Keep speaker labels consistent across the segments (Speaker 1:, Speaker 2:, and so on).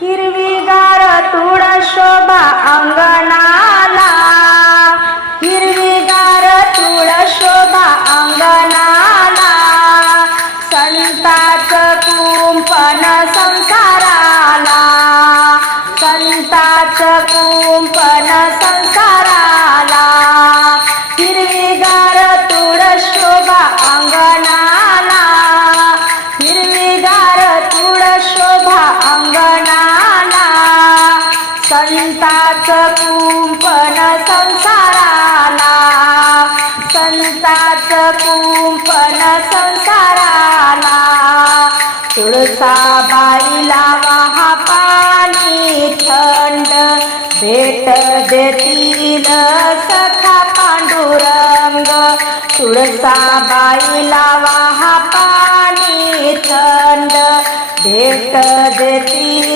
Speaker 1: हिरवीगार तुळ शोभा अंगणाला. हिरवीगार तुळ शोभा अंगणाला. संताच कुंपण संसाराला. संताच कुंपण संसाराला. हिरवीगार तुळ शोभा अंगणा कुंपण संसाराला संताच कुंपण संसाराला. तुळसाबाईला महा पाणी थंड भेट देतील सखा पांडुरंग. तुळसाबाईला वाहा पाणी थंड भेट देतील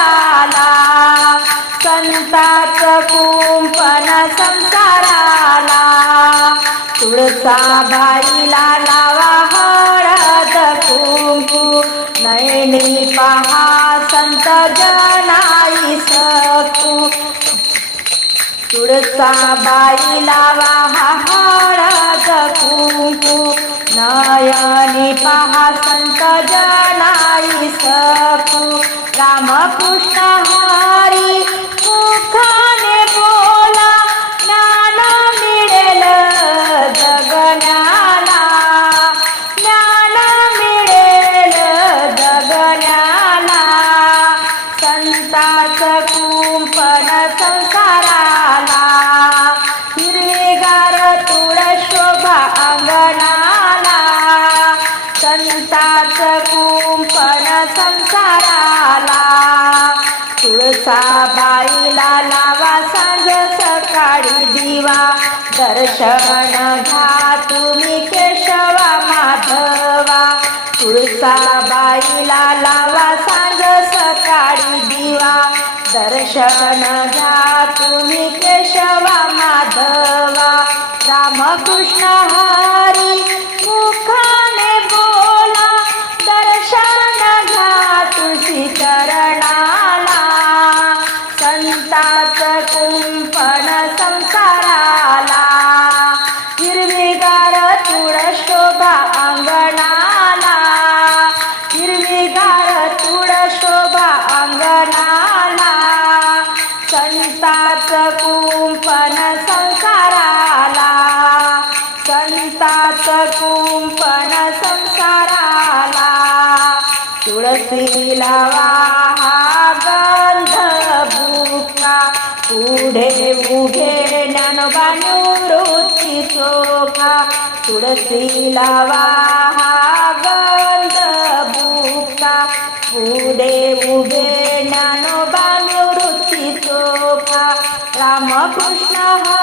Speaker 1: संताच कुंपण संसाराला. तुळसाबाईला लावा हळद कुंकू. नयनी पहा संत जनाई सकू तुळसाबाईला वाहा हळद कुंकू. नयनी पहा संत जनाई सकू रामकृष्ण हरी मुखाने बोला ज्ञान मिळेल जगण्याला. ज्ञान मिळेल जगण्याला. संताच कुंपण संसाराला. हिरवेगार तुळ शोभा अंगणाला. संताच सांज सकाळी दिवा. दर्शन घ्या तुम्ही केशवा माधवा. तुळसाबाईला लावा सांज सकाळी दिवा. दर्शन घ्या तुम्ही केशवा माधवा. रामकृष्ण हरी संताच कुंपण संसाराला. संताच कुंपण संसाराला. तुळशीला वाहा गंध बुका पुढे उभे ज्ञानोबा निवृत्ती चोखा तुळशीला वाहा गंध बुका पुढे उभे ज्ञानोबा रामकृष्ण